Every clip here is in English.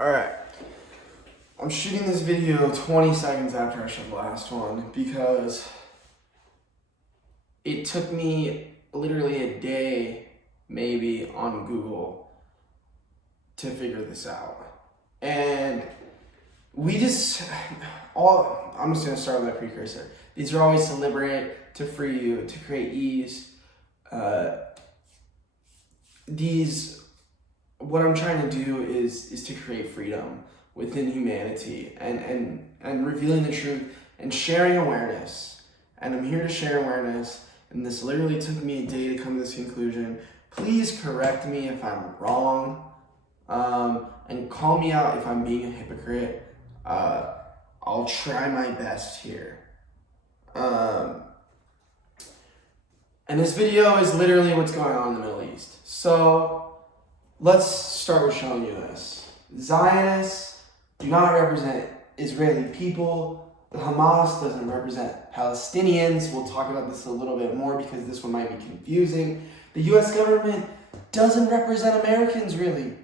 Alright, I'm shooting this video 20 seconds after I shot the last one because it took me literally a day, maybe, on Google to figure this out. And I'm just gonna start with that precursor. These are always to liberate, to free you, to create ease. What I'm trying to do is to create freedom within humanity and revealing the truth and sharing awareness. And I'm here to share awareness, and this literally took me a day to come to this conclusion. Please correct me if I'm wrong, and call me out if I'm being a hypocrite. I'll try my best here. And this video is literally what's going on in the Middle East. So let's start with showing you this. Zionists do not represent Israeli people. The Hamas doesn't represent Palestinians. We'll talk about this a little bit more because this one might be confusing. The US government doesn't represent Americans, really.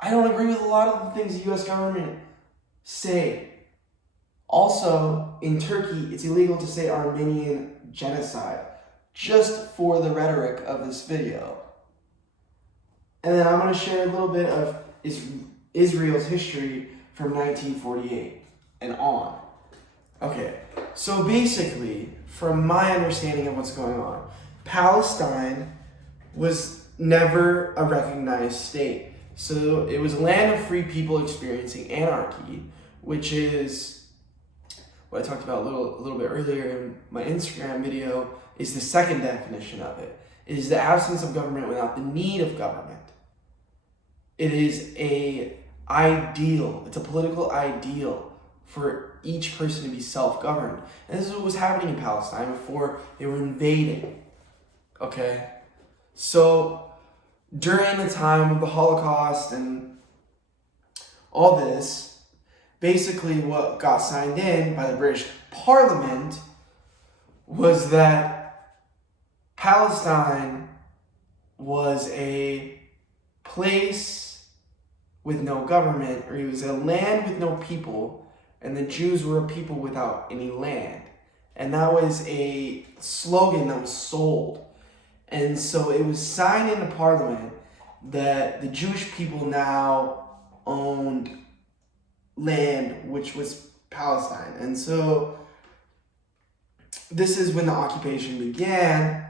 I don't agree with a lot of the things the US government say. Also, in Turkey, it's illegal to say Armenian genocide, just for the rhetoric of this video. And then I'm going to share a little bit of Israel's history from 1948 and on. Okay, so basically, from my understanding of what's going on, Palestine was never a recognized state. So it was a land of free people experiencing anarchy, which is what I talked about a little bit earlier in my Instagram video, is the second definition of it. It is the absence of government without the need of government. It is a political ideal for each person to be self-governed. And this is what was happening in Palestine before they were invading. Okay? So during the time of the Holocaust and all this, basically what got signed in by the British Parliament was that Palestine was a place with no government, or it was a land with no people, and the Jews were a people without any land. And that was a slogan that was sold. And so it was signed into Parliament that the Jewish people now owned land, which was Palestine. And so this is when the occupation began.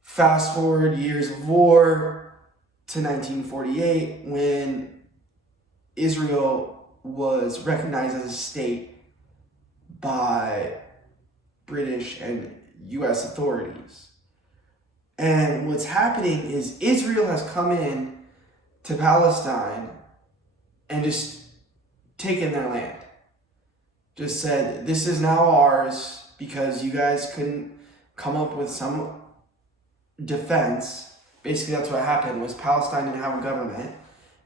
Fast forward years of war to 1948, when Israel was recognized as a state by British and US authorities. And what's happening is Israel has come in to Palestine and just taken their land. Just said, this is now ours because you guys couldn't come up with some defense. Basically, that's what happened, was Palestine didn't have a government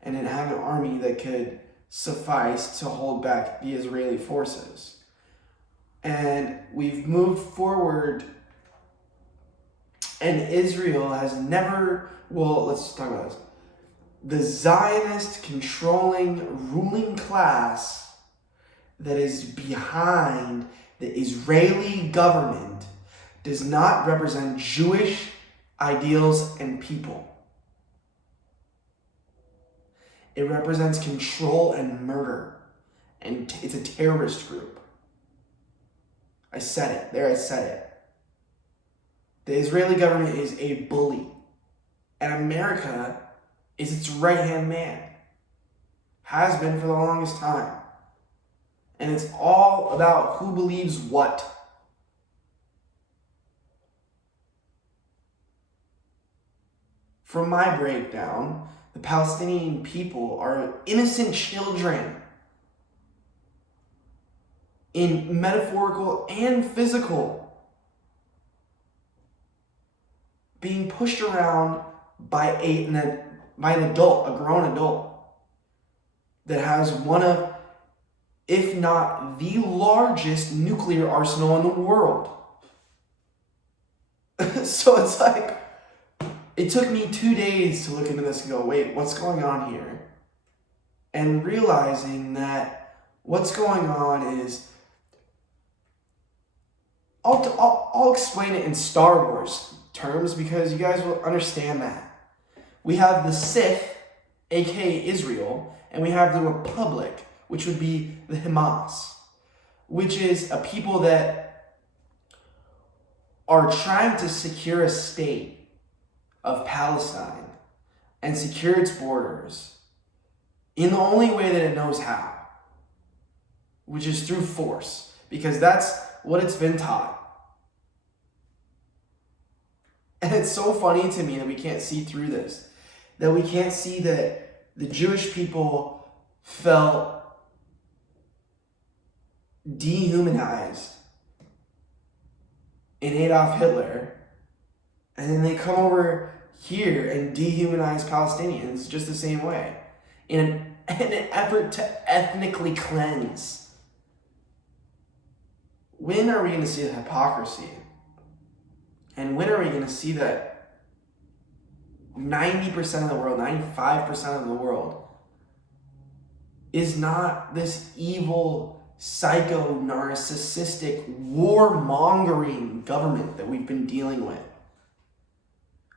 and didn't have an army that could suffice to hold back the Israeli forces. And we've moved forward, and Israel has never, let's talk about this. The Zionist controlling ruling class that is behind the Israeli government does not represent Jewish ideals and people. It represents control and murder, and it's a terrorist group. I said it. The Israeli government is a bully, and America is its right-hand man. Has been for the longest time. And it's all about who believes what. From my breakdown, the Palestinian people are innocent children in metaphorical and physical, being pushed around by an adult, a grown adult, that has one of, if not the largest nuclear arsenal in the world. So it's like, it took me 2 days to look into this and go, wait, what's going on here? and realizing that what's going on is, I'll explain it in Star Wars terms because you guys will understand that. We have the Sith, aka Israel, and we have the Republic, which would be the Hamas, which is a people that are trying to secure a state of Palestine and secure its borders in the only way that it knows how, which is through force, because that's what it's been taught. And it's so funny to me that we can't see through this, that we can't see that the Jewish people felt dehumanized in Adolf Hitler, and then they come over here and dehumanize Palestinians just the same way in an effort to ethnically cleanse. When are we going to see the hypocrisy? And when are we going to see that 90% of the world, 95% of the world is not this evil, psycho, narcissistic, warmongering government that we've been dealing with?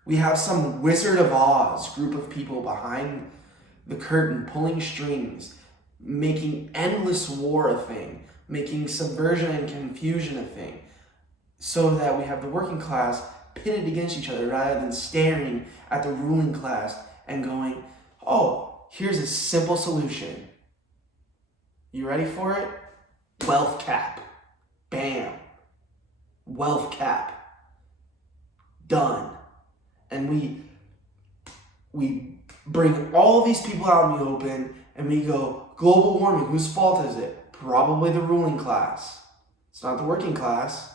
We have some Wizard of Oz group of people behind the curtain, pulling strings, making endless war a thing, making subversion and confusion a thing, so that we have the working class pitted against each other rather than staring at the ruling class and going, oh, here's a simple solution. You ready for it? Wealth cap. Bam. Wealth cap. Done. And we bring all these people out in the open and we go, global warming, whose fault is it? Probably the ruling class. It's not the working class.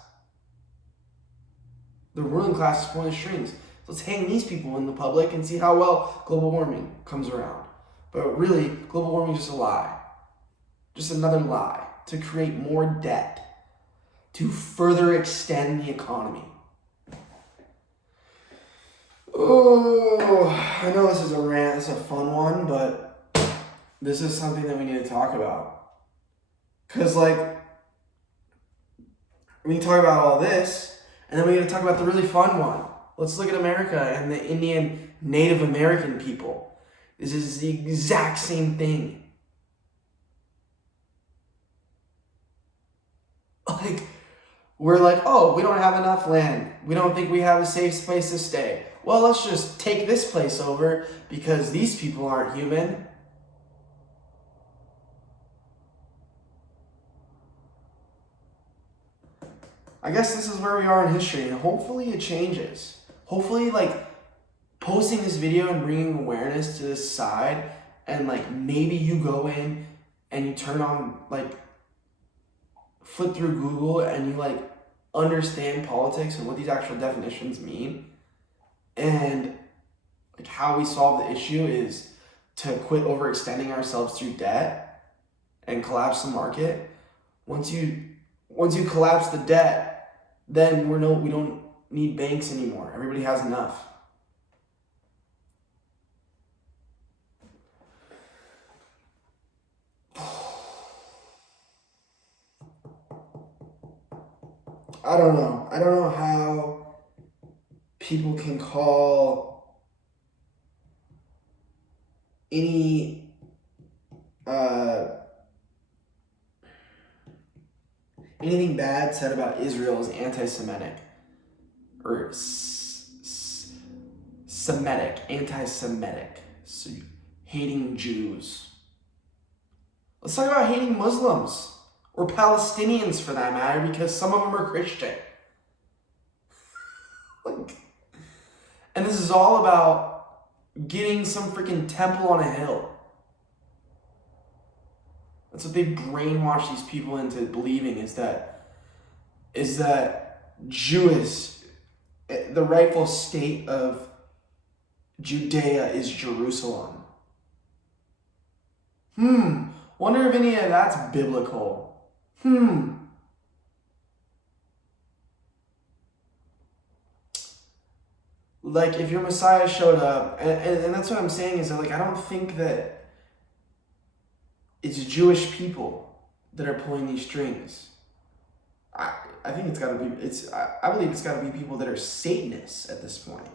The ruling class is pulling the strings. So let's hang these people in the public and see how well global warming comes around. But really, global warming is just a lie. Just another lie to create more debt, to further extend the economy. Oh, I know this is a rant, it's a fun one, but this is something that we need to talk about. Because, we can talk about all this, and then we're going to talk about the really fun one. Let's look at America and the Indian Native American people. This is the exact same thing. We're like, oh, we don't have enough land. We don't think we have a safe place to stay. Well, let's just take this place over because these people aren't human. I guess this is where we are in history, and hopefully it changes. Hopefully, posting this video and bringing awareness to this side, and maybe you go in and you turn on, flip through Google and you understand politics and what these actual definitions mean, and how we solve the issue is to quit overextending ourselves through debt and collapse the market. Once you collapse the debt, then we don't need banks anymore. Everybody has enough. I don't know. I don't know how people can call anything bad said about Israel as anti-Semitic or Semitic, anti-Semitic, so hating Jews. Let's talk about hating Muslims. Or Palestinians, for that matter, because some of them are Christian. And this is all about getting some freaking temple on a hill. That's what they brainwash these people into believing, is that Jewish, the rightful state of Judea is Jerusalem. Wonder if any of that's biblical. If your Messiah showed up, and that's what I'm saying, is that I don't think that it's Jewish people that are pulling these strings. I think it's got to be, I believe it's got to be people that are Satanists at this point.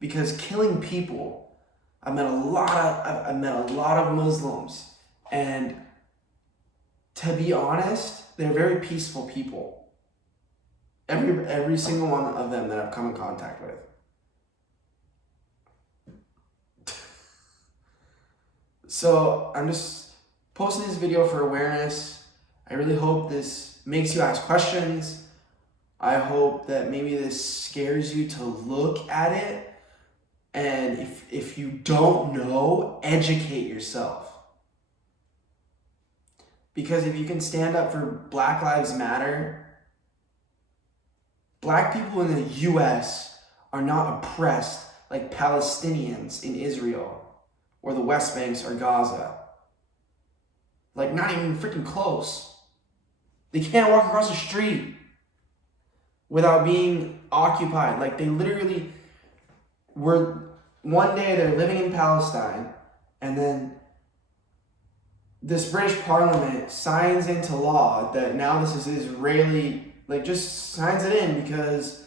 Because killing people, I've met a lot of Muslims, and to be honest, they're very peaceful people. Every single one of them that I've come in contact with. So I'm just posting this video for awareness. I really hope this makes you ask questions. I hope that maybe this scares you to look at it. And if you don't know, educate yourself. Because if you can stand up for Black Lives Matter, Black people in the US are not oppressed like Palestinians in Israel or the West Banks or Gaza. Like, not even freaking close. They can't walk across the street without being occupied. Like, they literally were, one day they're living in Palestine, and then this British Parliament signs into law that now this is Israeli, like, just signs it in because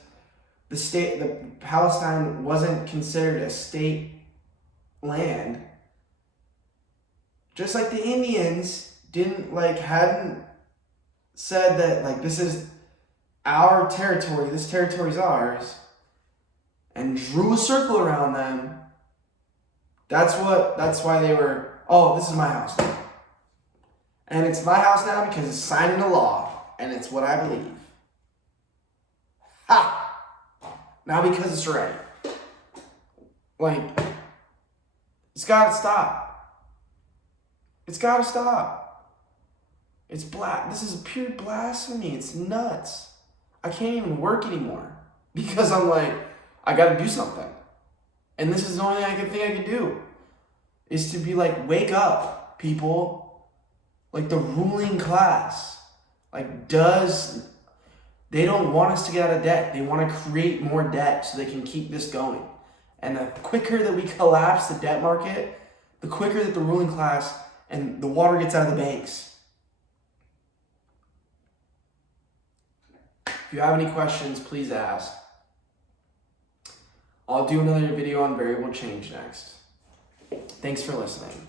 the Palestine wasn't considered a state land. Just like the Indians hadn't said that, like, this is our territory, this territory's ours, and drew a circle around them. That's why they were, oh, this is my house now. And it's my house now because it's signed into law, and it's what I believe. Ha! Now because it's right. Like, it's gotta stop. It's gotta stop. It's this is pure blasphemy. It's nuts. I can't even work anymore because I'm like, I gotta do something. And this is the only thing I can do is to be like, wake up, people. Like, the ruling class, like, they don't want us to get out of debt. They want to create more debt so they can keep this going. And the quicker that we collapse the debt market, the quicker that the ruling class and the water gets out of the banks. If you have any questions, please ask. I'll do another video on variable change next. Thanks for listening.